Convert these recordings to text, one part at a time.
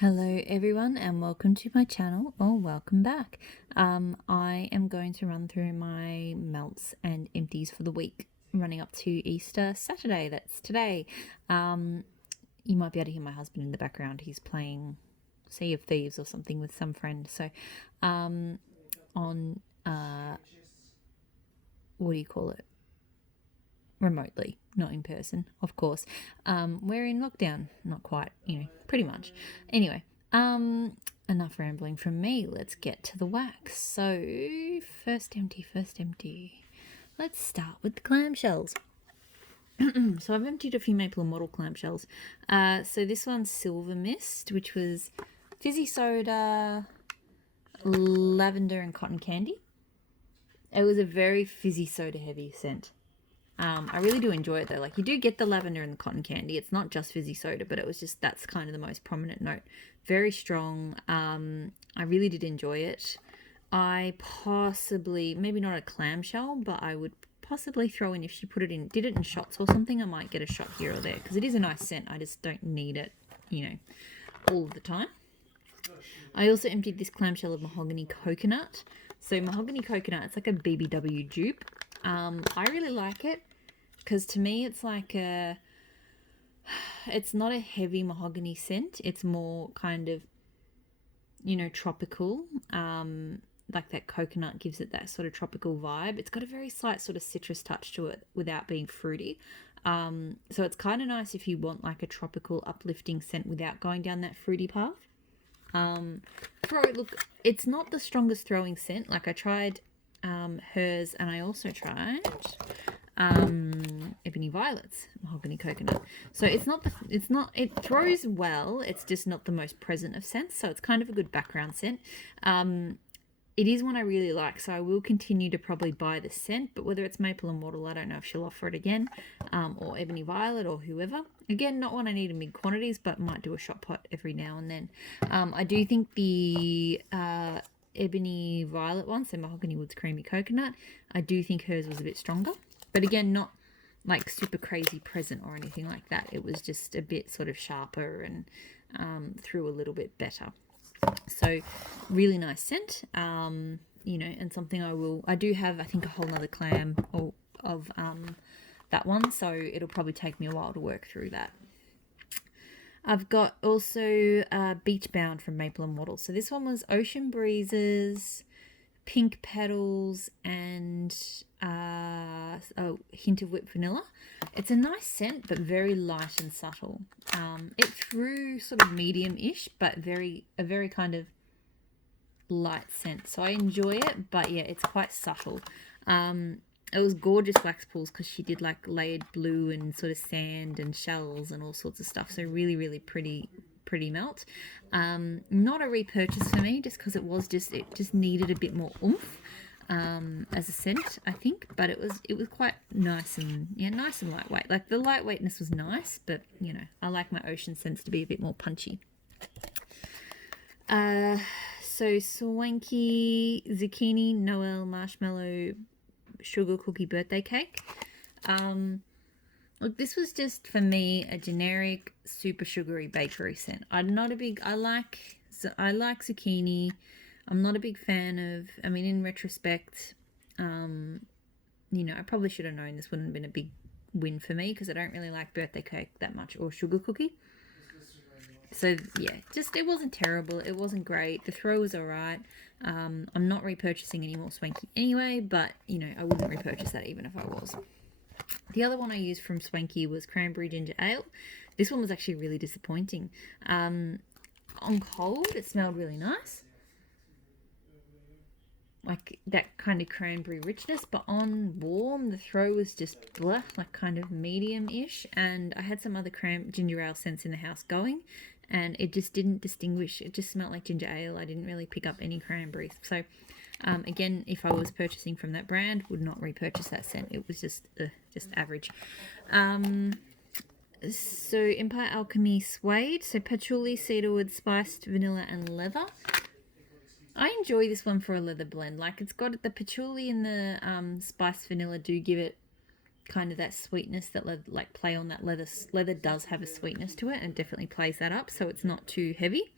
Hello everyone and welcome to my channel or welcome back. I am going to run through my melts and empties for the week running up to Easter Saturday. That's today. You might be able to hear my husband in the background. He's playing Sea of Thieves or something with some friend. So on what do you call it? Remotely, not in person, of course. We're in lockdown, not quite, pretty much. Anyway, enough rambling from me. Let's get to the wax. So, first empty. Let's start with the clamshells. So I've emptied a few maple and model clamshells. So this one's Silver Mist, which was fizzy soda, lavender, and cotton candy. It was a very fizzy soda heavy scent. I really do enjoy it though. Like, you do get the lavender and the cotton candy. It's not just fizzy soda, but it was just, that's kind of the most prominent note. Very strong. I really did enjoy it. I possibly, maybe not a clamshell, but I would possibly throw in, if she did it in shots or something, I might get a shot here or there because it is a nice scent. I just don't need it, all of the time. I also emptied this clamshell of mahogany coconut. So mahogany coconut, it's like a BBW dupe. I really like it because to me it's like it's not a heavy mahogany scent. It's more kind of, tropical. Like that coconut gives it that sort of tropical vibe. It's got a very slight sort of citrus touch to it without being fruity. So it's kind of nice if you want like a tropical uplifting scent without going down that fruity path. Look, it's not the strongest throwing scent. Like, I tried hers, and I also tried Ebony Violet's mahogany coconut. So it throws well. It's just not the most present of scents. So it's kind of a good background scent. It is one I really like, so I will continue to probably buy the scent, but whether it's Maple and Wattle, I don't know if she'll offer it again, or Ebony Violet or whoever. Again, not one I need in big quantities, but might do a shot pot every now and then. I do think the Ebony Violet one, so Mahogany Woods Creamy Coconut, I do think hers was a bit stronger, but again, not like super crazy present or anything like that. It was just a bit sort of sharper and threw a little bit better. So really nice scent, and something I do have, I think, a whole nother clam of that one, so it'll probably take me a while to work through that. I've got also Beach Bound from Maple and Wattle. So this one was Ocean Breezes, Pink Petals, and a hint of whipped vanilla. It's a nice scent, but very light and subtle. It threw sort of medium-ish, but a very kind of light scent. So I enjoy it, but yeah, it's quite subtle. It was gorgeous wax pulls because she did like layered blue and sort of sand and shells and all sorts of stuff. So really, really pretty melt. Not a repurchase for me, just because it just needed a bit more oomph as a scent, I think. But it was quite nice and lightweight. Like, the lightweightness was nice, but I like my ocean scents to be a bit more punchy. So Swanky Zucchini Noel Marshmallow Sugar Cookie Birthday Cake. Look, this was just, for me, a generic super sugary bakery scent. I like zucchini. I'm not a big fan of, in retrospect, I probably should have known this wouldn't have been a big win for me because I don't really like birthday cake that much, or sugar cookie. So yeah, just, it wasn't terrible. It wasn't great. The throw was alright. I'm not repurchasing any more Swanky anyway, but I wouldn't repurchase that even if I was. The other one I used from Swanky was Cranberry Ginger Ale. This one was actually really disappointing. On cold, it smelled really nice, like that kind of cranberry richness, but on warm, the throw was just blah, like kind of medium-ish. And I had some other ginger ale scents in the house going, and it just didn't distinguish. It just smelled like ginger ale. I didn't really pick up any cranberries. So again, if I was purchasing from that brand, would not repurchase that scent. It was just average. So Empire Alchemy Suede, so patchouli, cedarwood, spiced vanilla, and leather. I enjoy this one for a leather blend. Like, it's got the patchouli and the spiced vanilla do give it kind of that sweetness that like play on that leather. Leather does have a sweetness to it, and definitely plays that up, so it's not too heavy.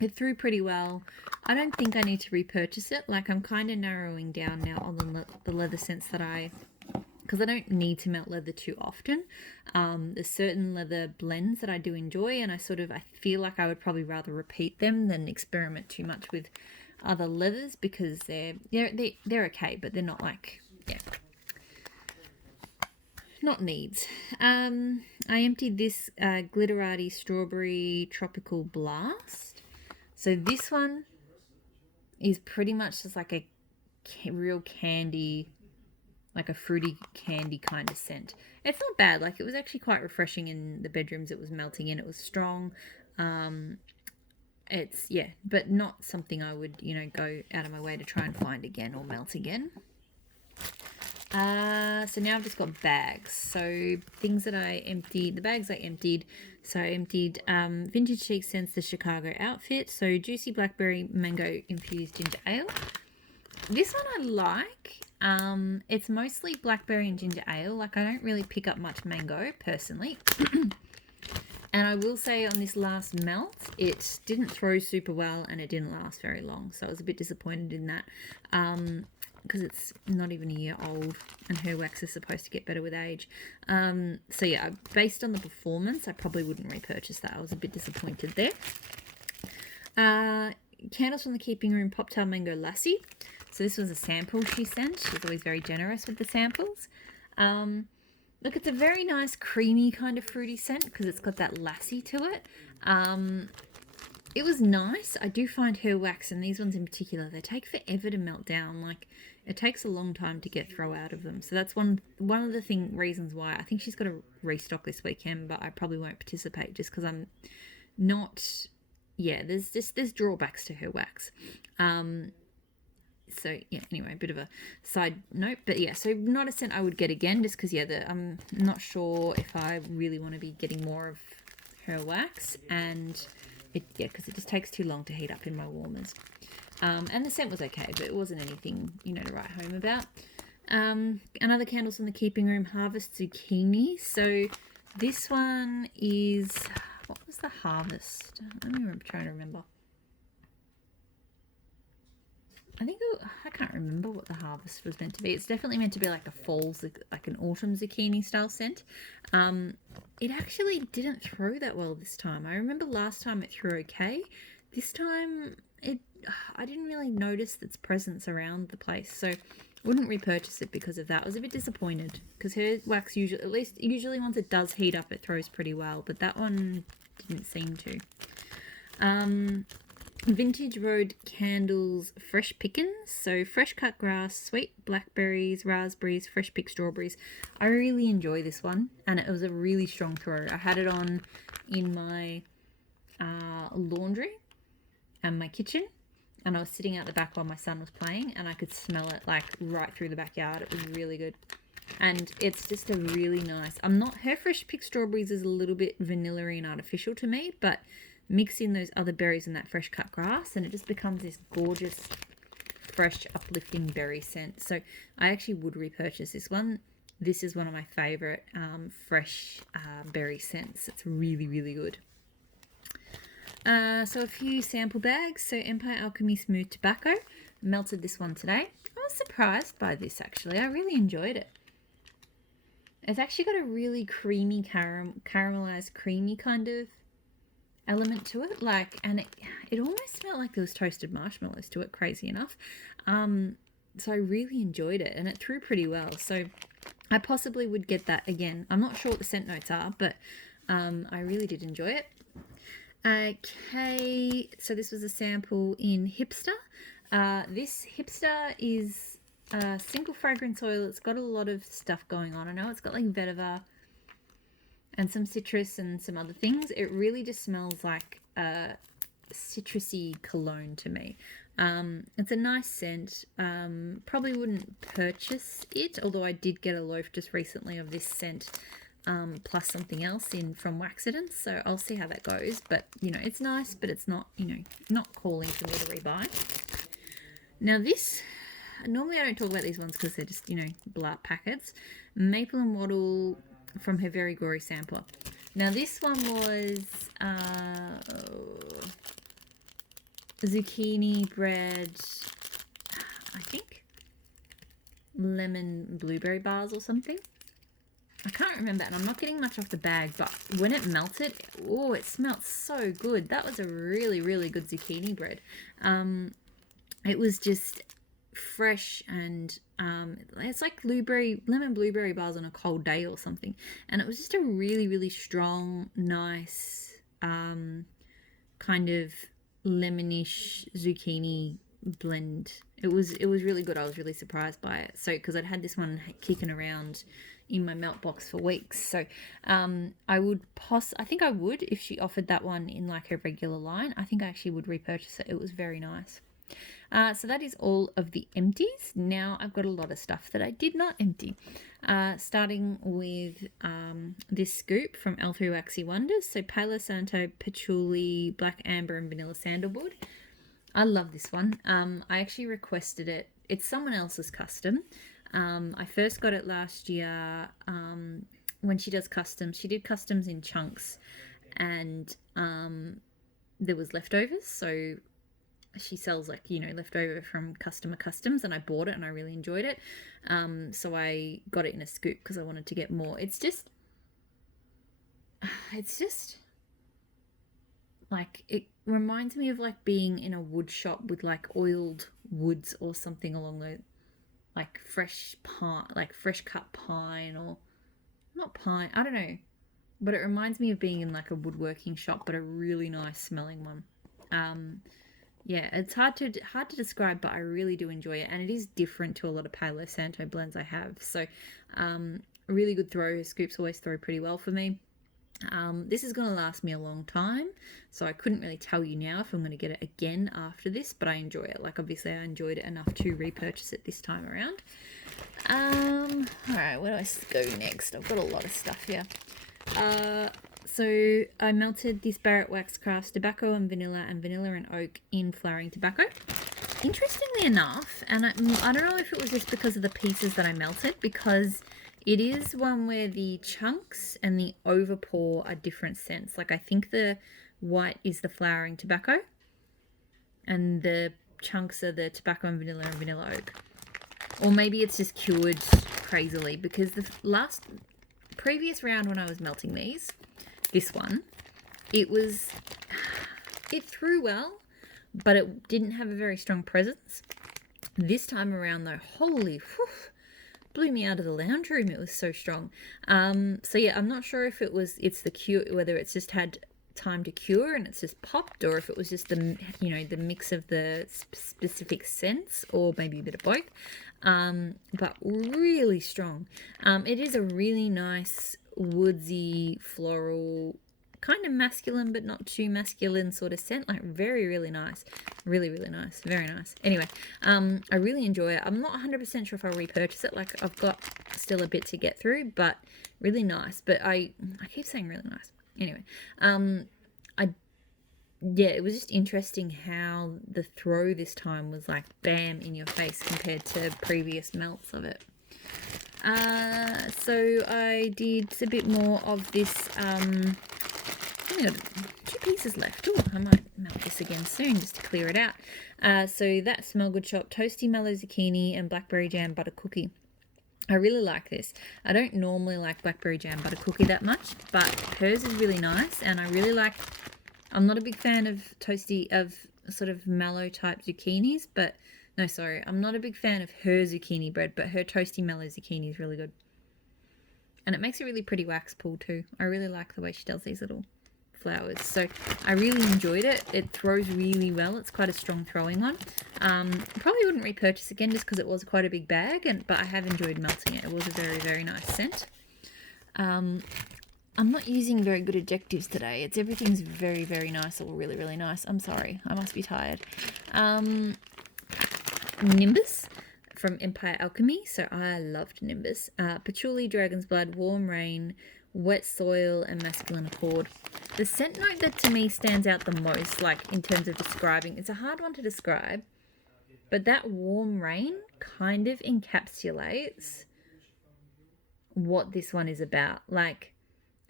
It threw pretty well. I don't think I need to repurchase it. Like, I'm kind of narrowing down now on the leather scents that because I don't need to melt leather too often. There's certain leather blends that I do enjoy, and I feel like I would probably rather repeat them than experiment too much with other leathers, because they're okay, but they're not like, yeah, not needs. I emptied this Glitterati Strawberry Tropical Blast. So this one is pretty much just like a real candy, like a fruity candy kind of scent. It's not bad. Like, it was actually quite refreshing in the bedrooms. It was melting in. It was strong. It's, yeah, but not something I would, go out of my way to try and find again or melt again. So now I've just got bags. So things that I emptied, the bags I emptied. So I emptied Vintage Chic Scents, the Chicago Outfit. So Juicy Blackberry Mango Infused Ginger Ale. This one I like. It's mostly blackberry and ginger ale. Like, I don't really pick up much mango personally. And I will say on this last melt, it didn't throw super well and it didn't last very long. So I was a bit disappointed in that. Because it's not even a year old and her wax is supposed to get better with age. So yeah, based on the performance, I probably wouldn't repurchase that. I was a bit disappointed there. Candles from the Keeping Room Poptail Mango Lassie. So this was a sample she sent. She's always very generous with the samples. Look, it's a very nice creamy kind of fruity scent because it's got that lassie to it. It was nice. I do find her wax, and these ones in particular, they take forever to melt down. Like, it takes a long time to get throw out of them. So that's one of the reasons why I think she's got to restock this weekend, but I probably won't participate just because I'm not. Yeah, there's drawbacks to her wax. So yeah, anyway, a bit of a side note, but yeah, so not a scent I would get again, just because, yeah, I'm not sure if I really want to be getting more of her wax, and because it just takes too long to heat up in my warmers. And the scent was okay, but it wasn't anything, to write home about. Another Candles from the Keeping Room Harvest Zucchini. So this one is, what was the harvest? Let me try to remember. I can't remember what the harvest was meant to be. It's definitely meant to be like a fall, like an autumn zucchini style scent. It actually didn't throw that well this time. I remember last time it threw okay. This time I didn't really notice its presence around the place, so wouldn't repurchase it because of that. I was a bit disappointed because her wax usually once it does heat up, it throws pretty well, but that one didn't seem to. Vintage Road Candles Fresh Pickins. So fresh cut grass, sweet blackberries, raspberries, fresh picked strawberries. I really enjoy this one, and it was a really strong throw. I had it on in my laundry and my kitchen, and I was sitting out the back while my son was playing, and I could smell it like right through the backyard. It was really good. And it's just a really nice, her fresh picked strawberries is a little bit vanilla-y and artificial to me, but mix in those other berries and that fresh cut grass, and it just becomes this gorgeous, fresh, uplifting berry scent. So I actually would repurchase this one. This is one of my favorite fresh berry scents. It's really, really good. So a few sample bags. So Empire Alchemy Smooth Tobacco. Melted this one today. I was surprised by this, actually. I really enjoyed it. It's actually got a really creamy, caramelized, creamy kind of element to it, and it almost smelled like there was toasted marshmallows to it, crazy enough. So I really enjoyed it, and it threw pretty well, so I possibly would get that again. I'm not sure what the scent notes are, but I really did enjoy it. Okay, so this was a sample in Hipster. This Hipster is a single fragrance oil. It's got a lot of stuff going on. I know it's got like vetiver and some citrus and some other things. It really just smells like a citrusy cologne to me. It's a nice scent. Probably wouldn't purchase it, although I did get a loaf just recently of this scent, plus something else from Waxidence, so I'll see how that goes. But it's nice, but it's not not calling for me to rebuy. Now this normally I don't talk about these ones because they're just, you know, blart packets. Maple and Wattle from her Very Gory sampler. Now this one was zucchini bread, I think, lemon blueberry bars or something. I can't remember, and I'm not getting much off the bag, but when it melted, oh, it smelled so good. That was a really, really good zucchini bread. It was just fresh, and it's like lemon blueberry bars on a cold day or something. And it was just a really, really strong, nice, kind of lemonish zucchini blend. It was really good. I was really surprised by it. So because I'd had this one kicking around in my melt box for weeks. So I think I would, if she offered that one in like her regular line, I think I actually would repurchase it. It was very nice. So that is all of the empties. Now I've got a lot of stuff that I did not empty. Starting with this scoop from L3 Waxy Wonders. So Palo Santo, Patchouli, Black Amber and Vanilla Sandalwood. I love this one. I actually requested it. It's someone else's custom. I first got it last year when she does customs. She did customs in chunks, and there was leftovers. So she sells, like, you know, leftover from customer customs, and I bought it and I really enjoyed it. So I got it in a scoop because I wanted to get more. It's just like, it reminds me of like being in a wood shop with like oiled woods or something along the, like fresh pine, like fresh cut pine, or not pine, I don't know, but it reminds me of being in like a woodworking shop, but a really nice smelling one. Yeah, it's hard to describe, but I really do enjoy it, and it is different to a lot of Palo Santo blends I have. So really good throw. Scoops always throw pretty well for me. This is going to last me a long time, so I couldn't really tell you now if I'm going to get it again after this, but I enjoy it. Like, obviously I enjoyed it enough to repurchase it this time around. Alright, where do I go next? I've got a lot of stuff here. So I melted this Barrett Wax Crafts tobacco and vanilla and oak in flowering tobacco. Interestingly enough, and I don't know if it was just because of the pieces that I melted, because it is one where the chunks and the overpour are different scents. Like, I think the white is the flowering tobacco and the chunks are the tobacco and vanilla oak. Or maybe it's just cured crazily, because the previous round when I was melting this one, it threw well, but it didn't have a very strong presence. This time around though, holy whew, blew me out of the lounge room. It was so strong. So yeah, I'm not sure if it's the cure, whether it's just had time to cure and it's just popped, or if it was just the, you know, the mix of the specific scents, or maybe a bit of both. But really strong. It is a really nice woodsy floral, kind of masculine but not too masculine sort of scent. Like, very, really nice. Really, really nice. Very nice. Anyway, I really enjoy it. I'm not 100% sure if I'll repurchase it. Like, I've got still a bit to get through, but really nice. But I keep saying really nice. Anyway, yeah, it was just interesting how the throw this time was like bam in your face compared to previous melts of it. So I did a bit more of this. I've only got 2 pieces left. Ooh, I might melt this again soon just to clear it out. So that Smell Good Shop Toasty Mellow Zucchini and Blackberry Jam Butter Cookie. I really like this. I don't normally like Blackberry Jam Butter Cookie that much, but hers is really nice, and I really like. I'm not a big fan of sort of mallow type zucchinis, but no, sorry, I'm not a big fan of her zucchini bread, but her toasty mellow zucchini is really good. And it makes a really pretty wax pull too. I really like the way she does these little flowers. So I really enjoyed it. It throws really well. It's quite a strong throwing one. Probably wouldn't repurchase again just because it was quite a big bag, but I have enjoyed melting it. It was a very, very nice scent. I'm not using very good adjectives today. Everything's very, very nice, or really, really nice. I'm sorry. I must be tired. Nimbus from Empire Alchemy. So I loved Nimbus. Patchouli, Dragon's Blood, Warm Rain, Wet Soil, and Masculine Accord. The scent note that to me stands out the most, like in terms of describing, it's a hard one to describe, But that warm rain kind of encapsulates what this one is about. Like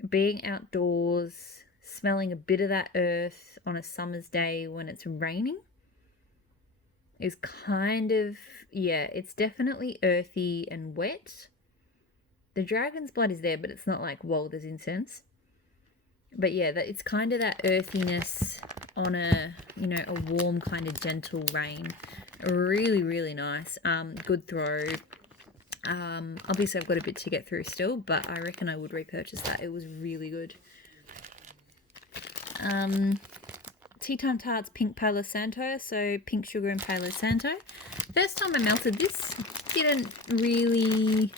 being outdoors, smelling a bit of that earth on a summer's day when it's raining is kind of, yeah, it's definitely earthy and wet. The dragon's blood is there, but it's not like, whoa, there's incense. But yeah, it's kind of that earthiness on a, you know, a warm kind of gentle rain. Really, really nice. Good throw. Obviously I've got a bit to get through still, but I reckon I would repurchase that. It was really good. Tea Time Tarts Pink Palo Santo, so pink sugar and Palo Santo. First time I melted this, didn't really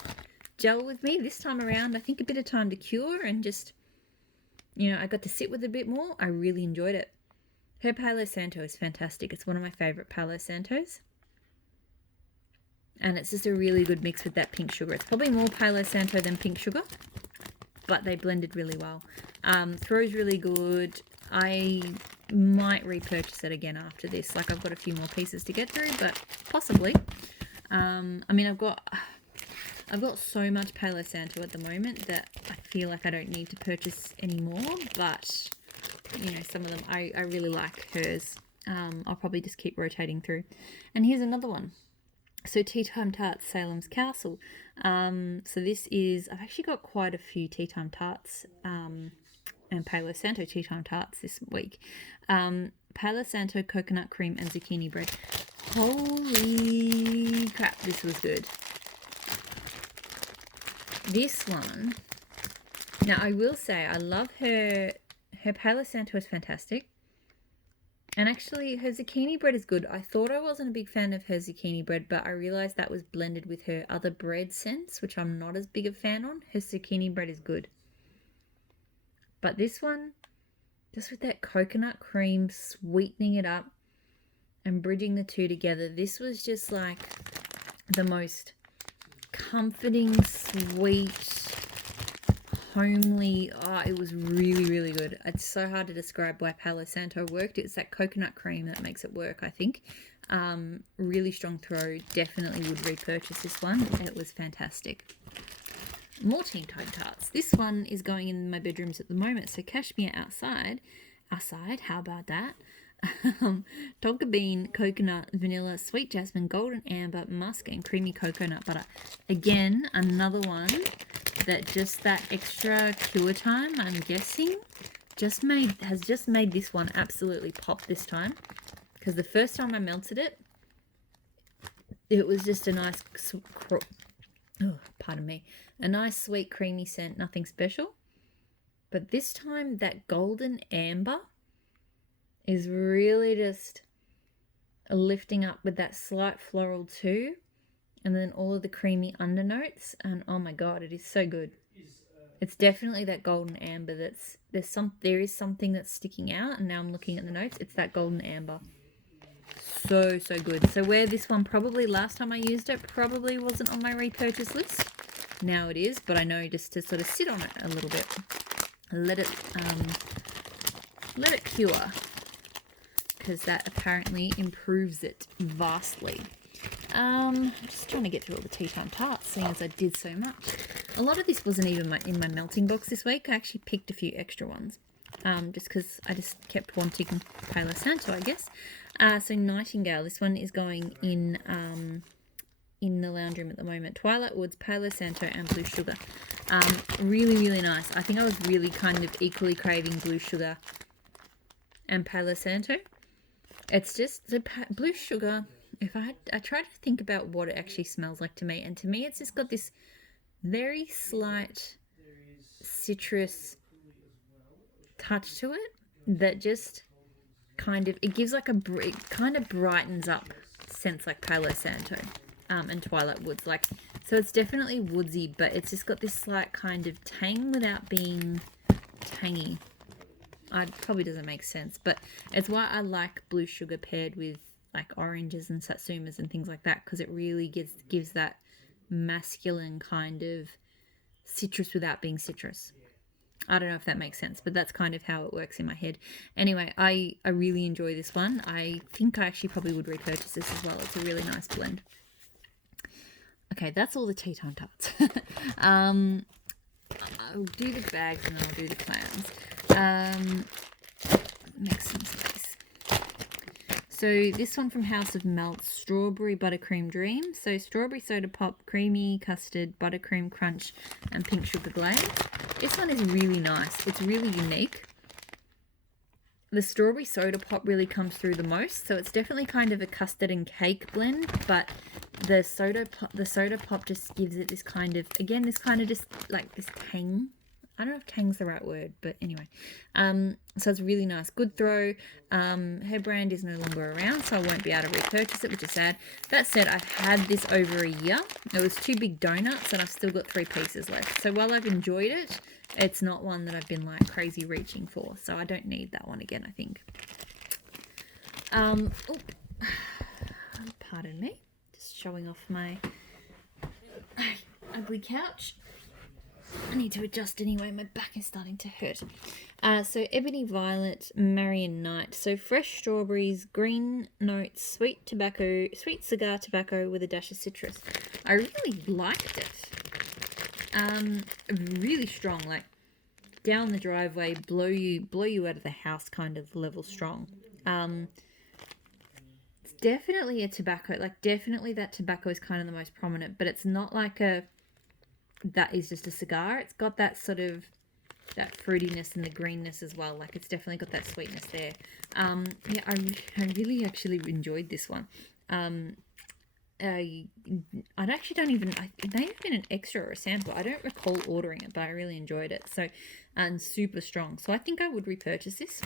gel with me. This time around, I think a bit of time to cure and just, you know, I got to sit with it a bit more. I really enjoyed it. Her Palo Santo is fantastic. It's one of my favourite Palo Santos. And it's just a really good mix with that pink sugar. It's probably more Palo Santo than pink sugar, but they blended really well. Throws really good. I might repurchase it again after this. Like, I've got a few more pieces to get through, but possibly. I mean, I've got so much Palo Santo at the moment that I feel like I don't need to purchase any more, but, you know, some of them, I really like hers. I'll probably just keep rotating through. And here's another one. So Tea Time Tarts Salem's Castle. So this is, I've actually got quite a few Tea Time Tarts and Palo Santo Tea Time Tarts this week. Palo Santo coconut cream and zucchini bread. Holy crap, this was good. This one, now I will say I love her Palo Santo is fantastic. And actually, her zucchini bread is good. I thought I wasn't a big fan of her zucchini bread, but I realised that was blended with her other bread scents, which I'm not as big a fan on. Her zucchini bread is good. But this one, just with that coconut cream, sweetening it up and bridging the two together, this was just like the most comforting, sweet, homely. It was really, really good. It's so hard to describe why Palo Santo worked. It's that coconut cream that makes it work, I think. Really strong throw. Definitely would repurchase this one. It was fantastic. More Tea Time Tarts. This one is going in my bedrooms at the moment, so Cashmere outside, how about that? Tonka bean, coconut, vanilla, sweet jasmine, golden amber, musk, and creamy coconut butter. Again, another one that just that extra cure time, I'm guessing, has just made this one absolutely pop this time. Because the first time I melted it, it was just a nice, a nice sweet creamy scent, nothing special. But this time, that golden amber is really just lifting up with that slight floral too, and then all of the creamy undernotes, and oh my god, it is so good. It's definitely that golden amber there is something that's sticking out, and now I'm looking at the notes, it's that golden amber. So good. So where this one probably last time I used it probably wasn't on my repurchase list, now it is, but I know just to sort of sit on it a little bit, let it cure, because that apparently improves it vastly. I'm just trying to get through all the Tea Time Tarts, seeing as I did so much. A lot of this wasn't even in my melting box this week. I actually picked a few extra ones, just because I just kept wanting Palo Santo, I guess. So Nightingale, this one is going in the lounge room at the moment. Twilight Woods, Palo Santo, and Blue Sugar. Really, really nice. I think I was really kind of equally craving Blue Sugar and Palo Santo. It's just the Blue Sugar. I try to think about what it actually smells like to me, and to me it's just got this very slight citrus touch to it that just kind of, it gives like it kind of brightens up scents like Palo Santo and Twilight Woods, like, so it's definitely woodsy, but it's just got this slight kind of tang without being tangy. It probably doesn't make sense, but it's why I like Blue Sugar paired with like oranges and satsumas and things like that, because it really gives that masculine kind of citrus without being citrus. I don't know if that makes sense, but that's kind of how it works in my head. Anyway, I really enjoy this one. I think I actually probably would repurchase this as well. It's a really nice blend. Okay, that's all the tea time tarts. I'll do the bags and then I'll do the clams. Make some space. So this one from House of Melt, Strawberry Buttercream Dream. So strawberry soda pop, creamy custard, buttercream crunch, and pink sugar glaze. This one is really nice. It's really unique. The strawberry soda pop really comes through the most. So it's definitely kind of a custard and cake blend, but the soda pop just gives it this kind of, again, this kind of just like this tang. I don't know if tang's the right word, but anyway. So it's really nice. Good throw. Her brand is no longer around, so I won't be able to repurchase it, which is sad. That said, I've had this over a year. It was 2 big donuts, and I've still got 3 pieces left. So while I've enjoyed it, it's not one that I've been like crazy reaching for. So I don't need that one again, I think. Pardon me. Just showing off my ugly couch. I need to adjust anyway. My back is starting to hurt. So Ebony Violet, Marion Night. So fresh strawberries, green notes, sweet cigar tobacco with a dash of citrus. I really liked it. Really strong, like down the driveway, blow you out of the house kind of level strong. It's definitely a tobacco. Like definitely that tobacco is kind of the most prominent, but it's not like that is just a cigar. It's got that sort of that fruitiness and the greenness as well. Like it's definitely got that sweetness there. Yeah, I really actually enjoyed this one. I actually don't even, it may have been an extra or a sample. I don't recall ordering it, but I really enjoyed it. So, and super strong. So I think I would repurchase this.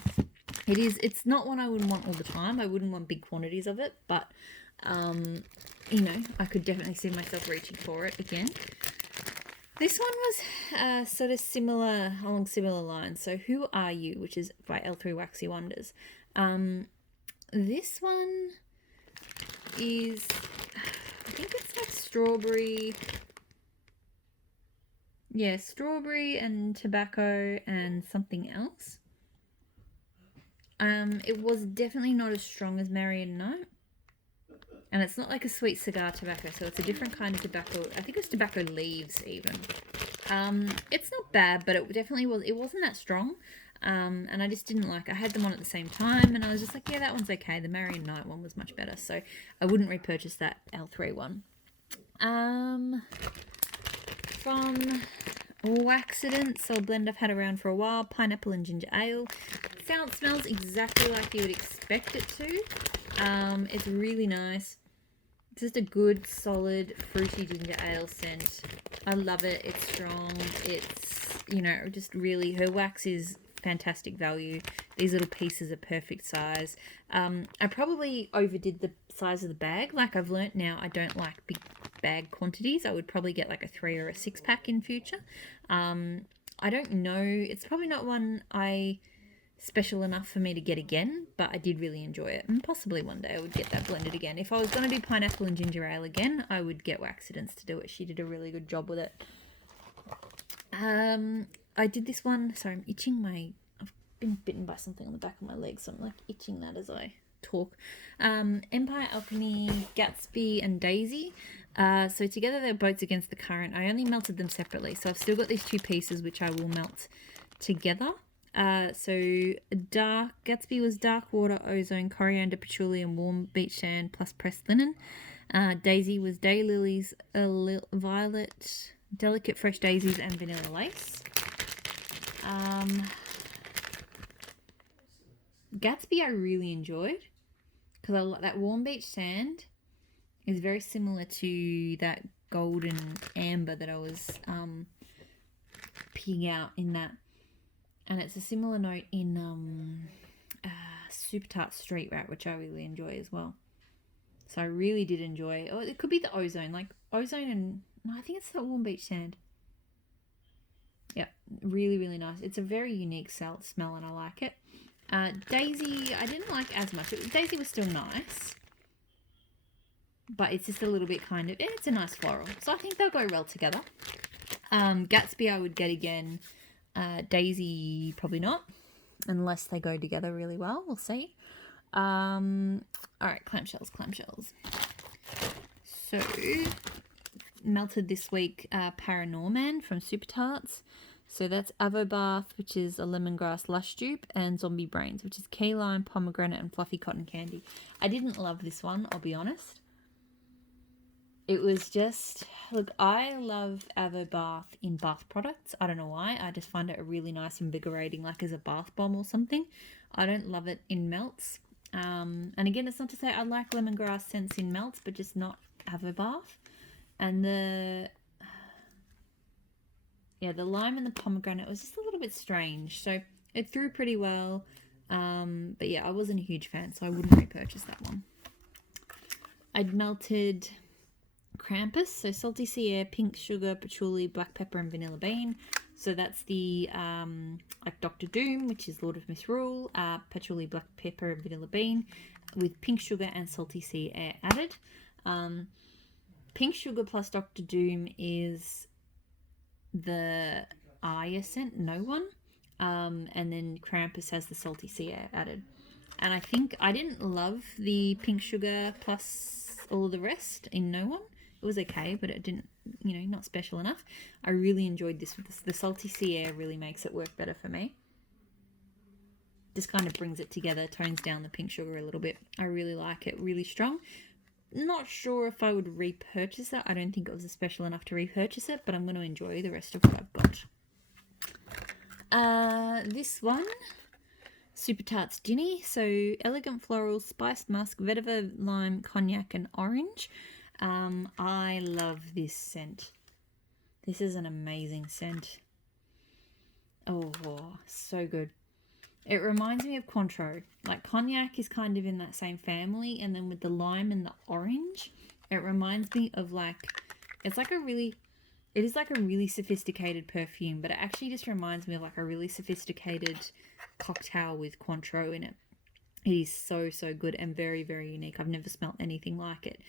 It's not one I would want all the time. I wouldn't want big quantities of it, but, you know, I could definitely see myself reaching for it again. This one was sort of along similar lines. So Who Are You, which is by L3 Waxy Wonders. This one is, I think it's like strawberry. Yeah, strawberry and tobacco and something else. It was definitely not as strong as Marion Night. And it's not like a sweet cigar tobacco, so it's a different kind of tobacco. I think it's tobacco leaves even. It's not bad, but it definitely it wasn't that strong. And I just didn't like, I had them on at the same time and I was just like, yeah, that one's okay. The Marion Night one was much better. So I wouldn't repurchase that L3 one. From Accidents, so a blend I've had around for a while, pineapple and ginger ale. Smells exactly like you would expect it to. It's really nice. It's just a good, solid, fruity ginger ale scent. I love it. It's strong. It's, you know, just really, her wax is fantastic value. These little pieces are perfect size. I probably overdid the size of the bag. Like I've learnt now, I don't like big bag quantities. I would probably get like a 3 or a 6 pack in future. I don't know. It's probably not one special enough for me to get again, but I did really enjoy it, and possibly one day I would get that blended again. If I was going to do pineapple and ginger ale again, I would get Accidents to do it. She did a really good job with it. I did this one, sorry, I'm itching I've been bitten by something on the back of my leg, so I'm like itching that as I talk. Empire Alchemy, Gatsby and Daisy. So together they're Boats Against the Current. I only melted them separately, so I've still got these 2 pieces which I will melt together. So Gatsby was dark water, ozone, coriander, patchouli, and warm beach sand plus pressed linen. Daisy was daylilies, violet, delicate fresh daisies, and vanilla lace. Gatsby I really enjoyed because I like that warm beach sand is very similar to that golden amber that I was picking out in that. And it's a similar note in Super Tart Street Rat, which I really enjoy as well. So I really did enjoy. Oh, it could be the ozone, like ozone and no, I think it's the warm beach sand. Yeah, really, really nice. It's a very unique smell, and I like it. Daisy, I didn't like as much. Daisy was still nice, but it's just a little bit kind of. It's a nice floral, so I think they'll go well together. Gatsby, I would get again. Daisy, probably not, unless they go together really well. We'll see. All right, clamshells. So, melted this week Paranorman from Super Tarts. So that's Avo Bath, which is a lemongrass lush dupe, and Zombie Brains, which is key lime, pomegranate, and fluffy cotton candy. I didn't love this one, I'll be honest. It was just, look, I love Avo Bath in bath products. I don't know why. I just find it a really nice, invigorating, like as a bath bomb or something. I don't love it in melts. And again, it's not to say I like lemongrass scents in melts, but just not Avo Bath. And the lime and the pomegranate was just a little bit strange. So it threw pretty well. But yeah, I wasn't a huge fan, so I wouldn't repurchase that one. I'd melted Krampus, so salty sea air, pink sugar, patchouli, black pepper, and vanilla bean. So that's the like Dr. Doom, which is Lord of Misrule, patchouli, black pepper, and vanilla bean, with pink sugar and salty sea air added. Pink sugar plus Dr. Doom is the Aya scent, no one. And then Krampus has the salty sea air added. And I think I didn't love the pink sugar plus all the rest in no one. It was okay, but it didn't, not special enough. I really enjoyed this with this. The salty sea air really makes it work better for me. Just kind of brings it together, tones down the pink sugar a little bit. I really like it, really strong. Not sure if I would repurchase it. I don't think it was special enough to repurchase it, but I'm going to enjoy the rest of what I've got. This one, Super Tarts Ginny. So elegant floral, spiced musk, vetiver, lime, cognac, and orange. I love this scent. This is an amazing scent. Oh, so good. It reminds me of Cointreau. Like cognac is kind of in that same family, and then with the lime and the orange, it reminds me of it is like a really sophisticated perfume, but it actually just reminds me of like a really sophisticated cocktail with Cointreau in it. It is so, so good and very, very unique. I've never smelt anything like it.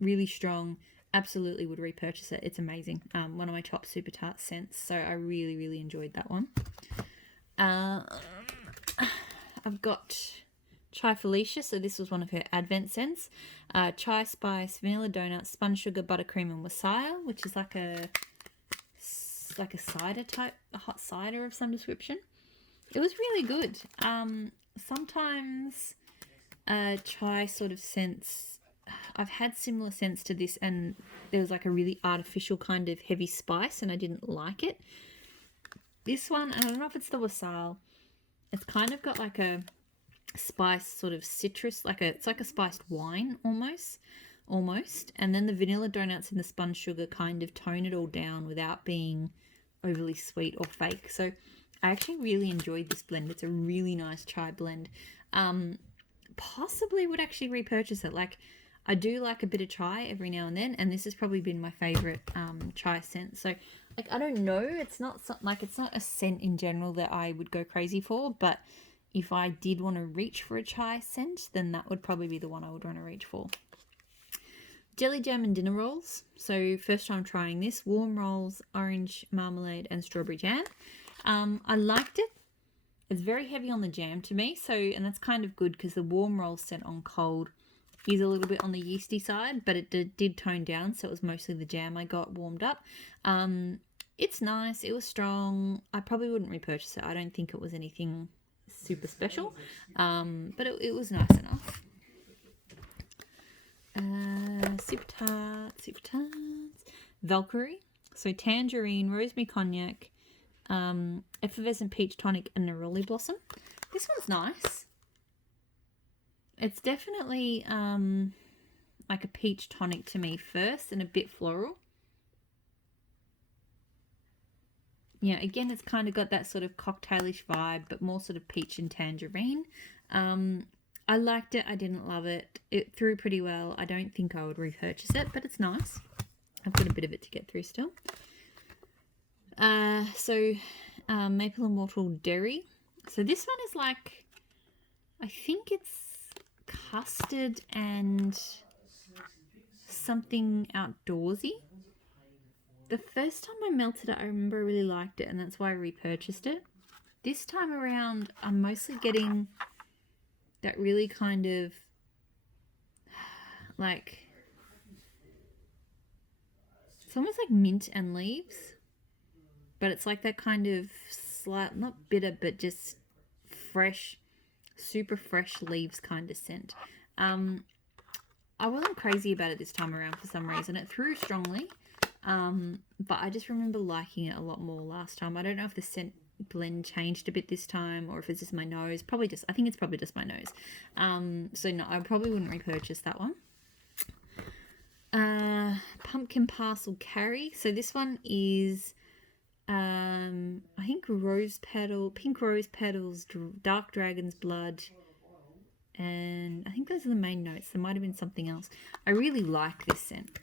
Really strong. Absolutely would repurchase it. It's amazing. One of my top Super Tart scents. So I really, really enjoyed that one. I've got Chai Felicia, so this was one of her advent scents. Chai spice, vanilla donut, spun sugar, buttercream, and wassail, which is like a cider type, a hot cider of some description. It was really good. Sometimes chai sort of scents, I've had similar scents to this, and there was like a really artificial kind of heavy spice, and I didn't like it. This one, I don't know if it's the wassail. It's kind of got like a spice sort of citrus, it's like a spiced wine almost. And then the vanilla donuts and the spun sugar kind of tone it all down without being overly sweet or fake. So I actually really enjoyed this blend. It's a really nice chai blend. Possibly would actually repurchase it. Like I do like a bit of chai every now and then, and this has probably been my favorite chai scent. So I don't know, it's not a scent in general that I would go crazy for, but if I did want to reach for a chai scent, then that would probably be the one I would want to reach for. Jelly jam and dinner rolls. So first time trying this, warm rolls, orange marmalade, and strawberry jam. I liked it. It's very heavy on the jam to me, and that's kind of good because the warm roll set on cold is a little bit on the yeasty side, but it did tone down, so it was mostly the jam I got warmed up. It's nice. It was strong. I probably wouldn't repurchase it. I don't think it was anything super special, but it was nice enough. Super Tarts, Valkyrie. So tangerine, rosemary cognac, effervescent peach tonic, and neroli blossom. This one's nice. It's definitely like a peach tonic to me first, and a bit floral. Yeah, again, it's kind of got that sort of cocktailish vibe, but more sort of peach and tangerine. I liked it. I didn't love it. It threw pretty well. I don't think I would repurchase it, but it's nice. I've got a bit of it to get through still. Maple and Mortal Dairy. So this one is like, I think it's custard and something outdoorsy. The first time I melted it, I remember I really liked it, and that's why I repurchased it. This time around, I'm mostly getting that really kind of like, it's almost like mint and leaves, but it's like that kind of slight, not bitter, but just fresh, super fresh leaves kind of scent. I wasn't crazy about it this time around for some reason. It threw strongly, but I just remember liking it a lot more last time. I don't know if the scent blend changed a bit this time or if it's just my nose. I think it's probably just my nose. So no, I probably wouldn't repurchase that one. Pumpkin Parcel Carry. So this one is, I think pink rose petals, dark dragon's blood, and I think those are the main notes. There might have been something else. I really like this scent.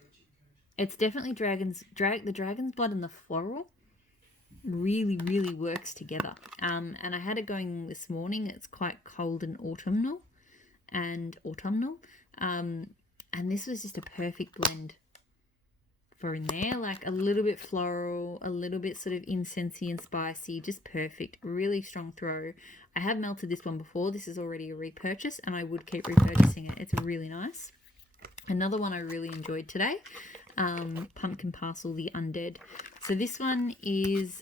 It's definitely the dragon's blood and the floral really, really works together. And I had it going this morning. It's quite cold and autumnal. And this was just a perfect blend for in there. Like a little bit floral, a little bit sort of incensey and spicy, just perfect. Really strong throw. I have melted this one before. This is already a repurchase, and I would keep repurchasing it. It's really nice. Another one I really enjoyed today, Pumpkin Parcel, the Undead. So this one is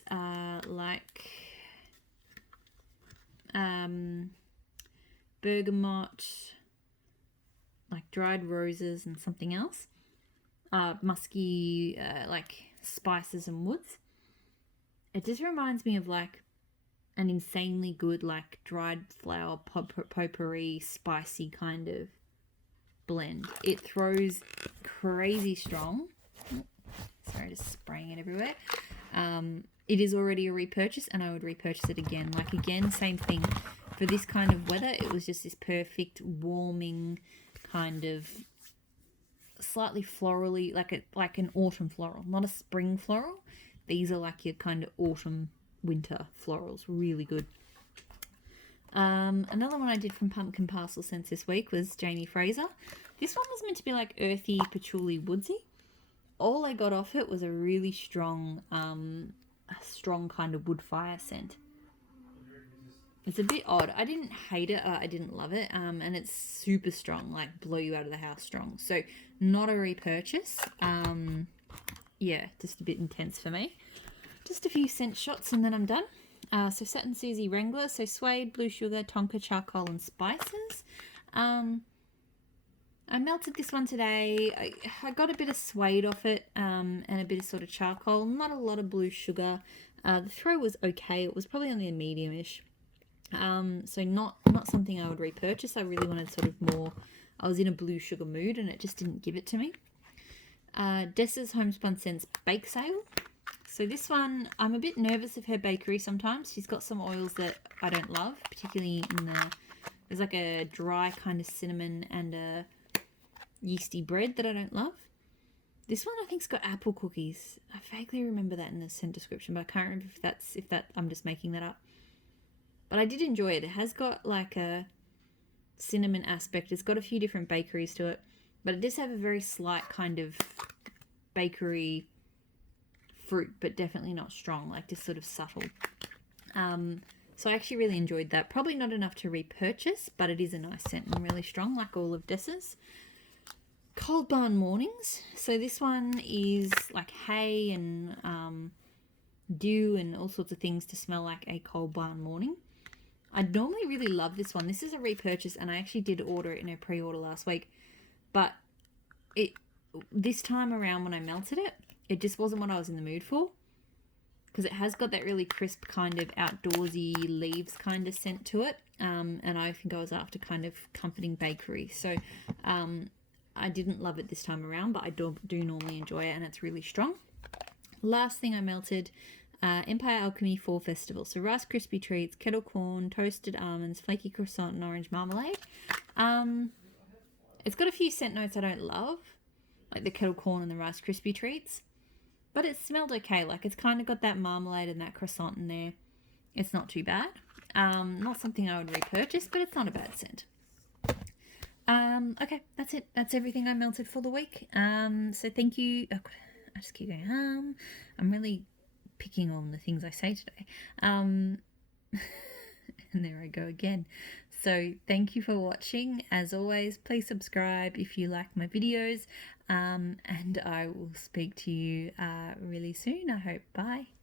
bergamot, like dried roses and something else. Musky, like spices and woods. It just reminds me of like an insanely good, like dried flower potpourri, spicy kind of blend. It throws crazy strong. Sorry, just spraying it everywhere. It is already a repurchase, and I would repurchase it again. Like again, same thing. For this kind of weather, it was just this perfect warming kind of slightly florally, like an autumn floral, not a spring floral. These are like your kind of autumn winter florals. Really good. Another one I did from Pumpkin Parcel Scents this week was Jamie Fraser. This one was meant to be like earthy, patchouli, woodsy. All I got off it was a really strong kind of wood fire scent. It's a bit odd. I didn't hate it. I didn't love it. And it's super strong, like blow you out of the house strong. So not a repurchase. Yeah, just a bit intense for me. Just a few scent shots and then I'm done. So Satin Susie Wrangler. So suede, blue sugar, tonka, charcoal and spices. I melted this one today. I got a bit of suede off it and a bit of sort of charcoal. Not a lot of blue sugar. The throw was okay. It was probably only a medium-ish. So not something I would repurchase. I really wanted sort of more. I was in a blue sugar mood and it just didn't give it to me. Dessa's Homespun Scents Bake Sale. So this one, I'm a bit nervous of her bakery sometimes. She's got some oils that I don't love, particularly there's like a dry kind of cinnamon and a yeasty bread that I don't love. This one I think's got apple cookies. I vaguely remember that in the scent description, but I can't remember if that I'm just making that up. But I did enjoy it. It has got like a cinnamon aspect. It's got a few different bakeries to it, but it does have a very slight kind of bakery fruit, but definitely not strong, like just sort of subtle. So I actually really enjoyed that. Probably not enough to repurchase, but it is a nice scent and really strong, like all of Dessa's. Cold Barn Mornings. So this one is like hay and dew and all sorts of things to smell like a cold barn morning. I normally really love this one. This is a repurchase, and I actually did order it in a pre-order last week. But this time around when I melted it, it just wasn't what I was in the mood for. Because it has got that really crisp kind of outdoorsy leaves kind of scent to it. And I think I was after kind of comforting bakery. So I didn't love it this time around, but I do normally enjoy it, and it's really strong. Last thing I melted, Empire Alchemy Fall Festival. So Rice Krispie Treats, kettle corn, toasted almonds, flaky croissant, and orange marmalade. It's got a few scent notes I don't love, like the kettle corn and the Rice Krispie Treats. But it smelled okay. Like it's kind of got that marmalade and that croissant in there. It's not too bad. Not something I would repurchase, but it's not a bad scent. Okay, that's it. That's everything I melted for the week. So thank you. Oh, I just keep going, I'm really picking on the things I say today. And there I go again. So thank you for watching. As always, please subscribe if you like my videos. And I will speak to you really soon, I hope. Bye.